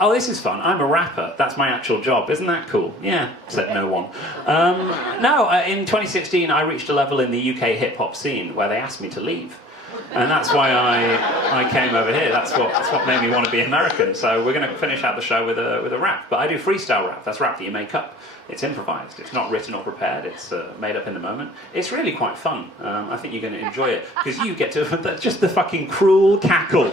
Oh, this is fun. I'm a rapper. That's my actual job. Isn't that cool? Yeah, said no one. In 2016, I reached a level in the UK hip-hop scene where they asked me to leave. And that's why I came over here. That's what made me want to be American. So we're going to finish out the show with a rap. But I do freestyle rap. That's rap that you make up. It's improvised. It's not written or prepared. It's made up in the moment. It's really quite fun. I think you're going to enjoy it because you get to just the fucking cruel cackle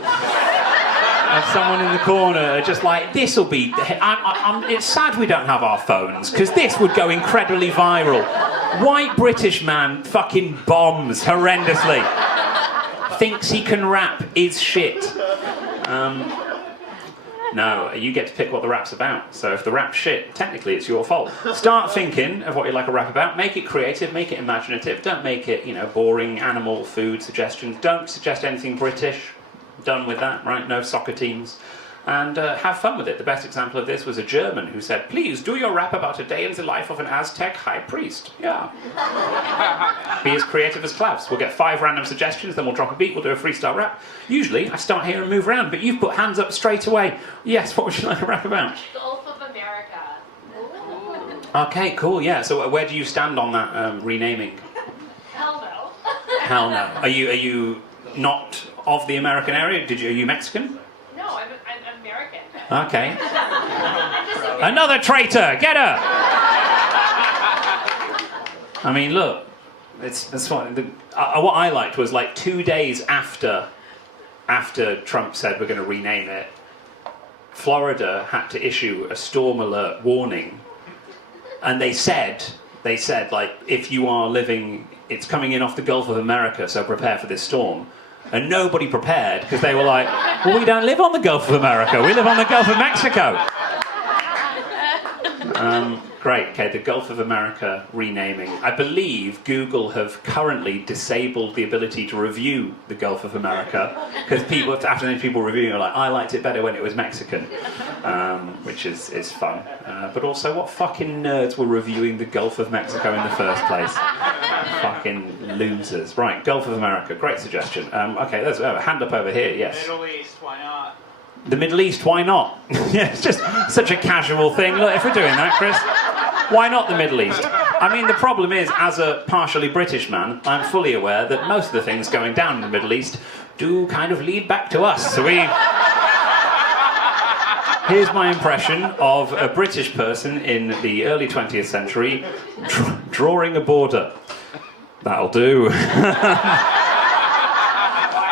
of someone in the corner, just like, this'll be... it's sad we don't have our phones, because this would go incredibly viral. White British man fucking bombs horrendously. Thinks he can rap, is shit. No, you get to pick what the rap's about. So if the rap's shit, technically it's your fault. Start thinking of what you'd like a rap about. Make it creative, make it imaginative. Don't make it, boring animal food suggestions. Don't suggest anything British. Done with that, right? No soccer teams. And have fun with it. The best example of this was a German who said, please do your rap about a day in the life of an Aztec high priest. Yeah. Be as creative as Klaus. We'll get 5 random suggestions, then we'll drop a beat, we'll do a freestyle rap. Usually, I start here and move around, but you've put hands up straight away. Yes, what would you like a rap about? Gulf of America. Okay, cool, yeah. So where do you stand on that renaming? Hell no. Hell no. Are you not of the American area? Are you Mexican? No, I'm American. Okay. Another traitor! Get her! I mean, look, it's what I liked was like 2 days after Trump said we're going to rename it, Florida had to issue a storm alert warning, and they said like, if you are living, it's coming in off the Gulf of America, so prepare for this storm. And nobody prepared, because they were like, well, we don't live on the Gulf of America, we live on the Gulf of Mexico. Great, okay, the Gulf of America renaming. I believe Google have currently disabled the ability to review the Gulf of America, because after people reviewing are like, I liked it better when it was Mexican, which is fun. But also, what fucking nerds were reviewing the Gulf of Mexico in the first place? Fucking losers. Right, Gulf of America, great suggestion. Okay, there's a hand up over here, yes. Middle East, why not? The Middle East, why not? Yeah, it's just such a casual thing. Look, if we're doing that, Chris, why not the Middle East? I mean, the problem is, as a partially British man, I'm fully aware that most of the things going down in the Middle East do kind of lead back to us. So here's my impression of a British person in the early 20th century drawing a border. That'll do.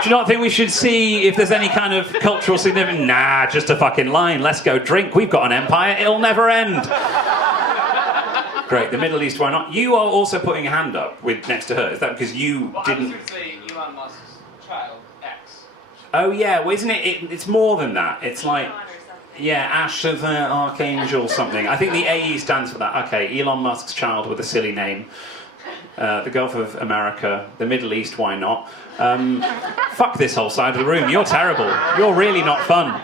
Do you not think we should see if there's any kind of cultural significance? Nah, just a fucking line. Let's go drink. We've got an empire. It'll never end. Great. The Middle East, why not? You are also putting a hand up next to her. Is that because you didn't... I was going to say Elon Musk's child, X. Oh, yeah. Well, isn't it? It's more than that. It's like... Yeah, Ash of Archangel something. I think the AE stands for that. Okay, Elon Musk's child with a silly name. The Gulf of America, the Middle East, why not? Fuck this whole side of the room. You're terrible. You're really not fun.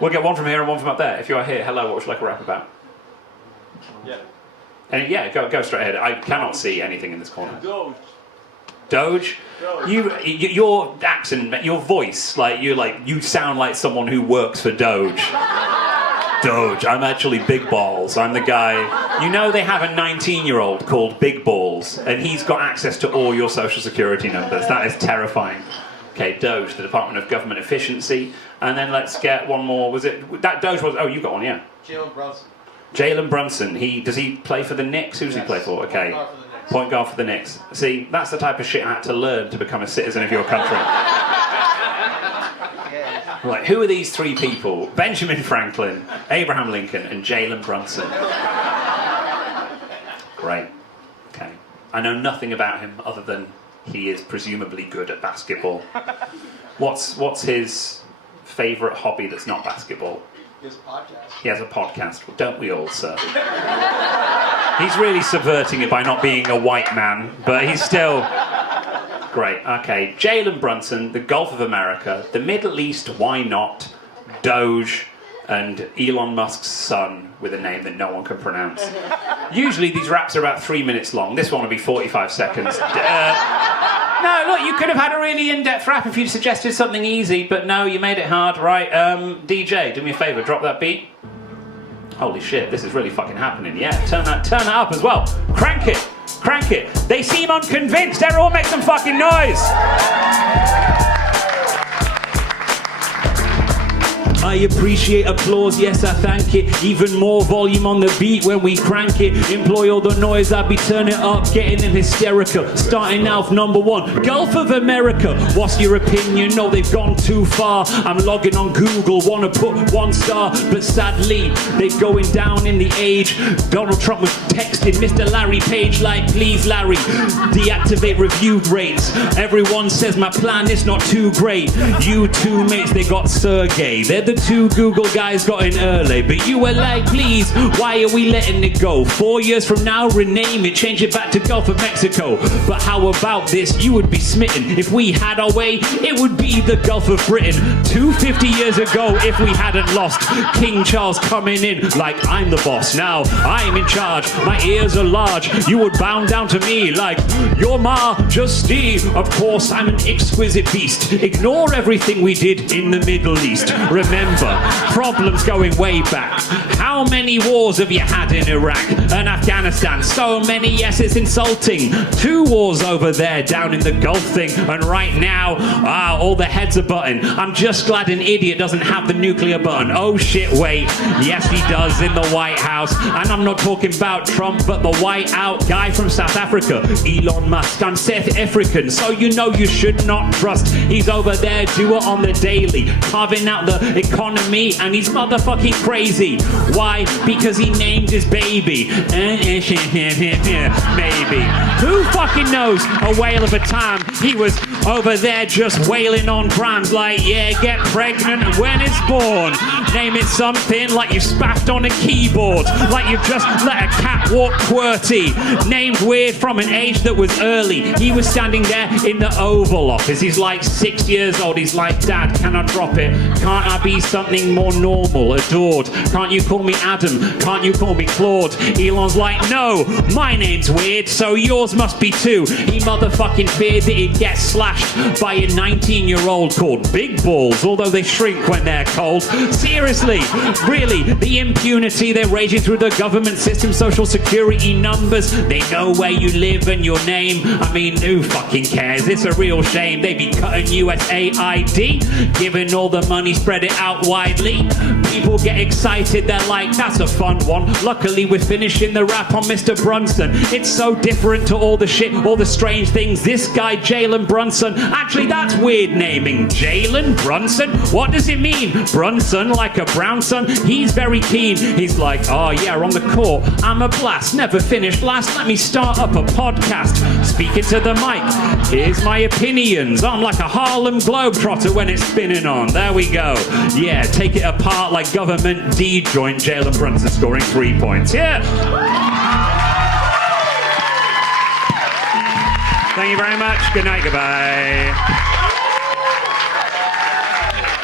We'll get one from here and one from up there. If you are here, hello, what would you like a rap about? Yeah. And yeah, go straight ahead. I cannot see anything in this corner. DOGE. DOGE? Your accent, your voice, you sound like someone who works for DOGE. DOGE, I'm actually Big Balls. I'm the guy... You know they have a 19-year-old called Big Balls, and he's got access to all your social security numbers. That is terrifying. Okay, DOGE, the Department of Government Efficiency. And then let's get one more. Was it... That DOGE was... Oh, you got one, yeah. JALEN Brunson. JALEN Brunson. Does he play for the Knicks? Who does he play for? Okay. Point guard for the Knicks. See, that's the type of shit I had to learn to become a citizen of your country. Right, who are these 3 people? Benjamin Franklin, Abraham Lincoln, and JALEN Brunson. Great. Okay. I know nothing about him other than he is presumably good at basketball. What's his favourite hobby that's not basketball? He has a podcast. He has a podcast. Well, don't we all, sir? He's really subverting it by not being a white man, but he's still... Great, okay. JALEN Brunson, the Gulf of America, the Middle East, why not, DOGE, and Elon Musk's son with a name that no one can pronounce. Usually these raps are about 3 minutes long. This one will be 45 seconds. No, look, you could have had a really in-depth rap if you'd suggested something easy, but no, you made it hard, right? DJ, do me a favour, drop that beat. Holy shit, this is really fucking happening. Yeah, turn that up as well. Crank it. They seem unconvinced. Everyone make some fucking noise. I appreciate applause, yes I thank it. Even more volume on the beat when we crank it. Employ all the noise, I'll be turning up, getting them hysterical. Starting now with number 1, Gulf of America. What's your opinion? No, they've gone too far. I'm logging on Google, wanna put 1 star, but sadly, they're going down in the age. Donald Trump was texting Mr. Larry Page like, please Larry, deactivate review rates. Everyone says my plan is not too great. You two mates, they got Sergey. They're the 2 Google guys got in early, but you were like, please, why are we letting it go? 4 years from now, rename it, change it back to Gulf of Mexico. But how about this? You would be smitten. If we had our way, it would be the Gulf of Britain. 250 years ago, if we hadn't lost, King Charles coming in like, I'm the boss. Now, I'm in charge. My ears are large. You would bow down to me like, your majesty. Of course, I'm an exquisite beast. Ignore everything we did in the Middle East. Remember, problems going way back. How many wars have you had in Iraq and Afghanistan? So many, yes, it's insulting. 2 wars over there down in the Gulf thing, and right now, all the heads are button. I'm just glad an idiot doesn't have the nuclear button. Oh shit, wait. Yes, he does in the White House. And I'm not talking about Trump, but the white out guy from South Africa, Elon Musk. I'm South African, so you know you should not trust. He's over there, do it on the daily, carving out the economy, and he's motherfucking crazy. Why? Because he named his baby. Maybe. Who fucking knows? A whale of a time. He was over there just wailing on crimes like, yeah, get pregnant when it's born. Name it something like you spaffed on a keyboard, like you've just let a cat walk QWERTY. Named weird from an age that was early. He was standing there in the Oval Office. He's like 6 years old. He's like, Dad, can I drop it? Can't I be something more normal, adored? Can't you call me Adam? Can't you call me Claude? Elon's like, no, my name's weird, so yours must be too. He motherfucking feared that he'd get slashed by a 19-year-old called Big Balls, although they shrink when they're cold. Seriously, really, the impunity they're raging through the government system, social security numbers, they know where you live and your name. I mean, who fucking cares? It's a real shame. They be cutting USAID, giving all the money, spread it out widely. People get excited, they're like, that's a fun one. Luckily, we're finishing the rap on Mr. Brunson. It's so different to all the shit, all the strange things. This guy, JALEN Brunson, actually, that's weird naming. JALEN Brunson? What does it mean? Brunson, like a brown son? He's very keen. He's like, oh yeah, on the court, I'm a blast, never finished last. Let me start up a podcast. Speaking to the mic, here's my opinions. I'm like a Harlem Globetrotter when it's spinning on. There we go. Yeah, take it apart like government D-joint. JALEN Brunson scoring 3 points. Yeah. Thank you very much. Good night. Goodbye.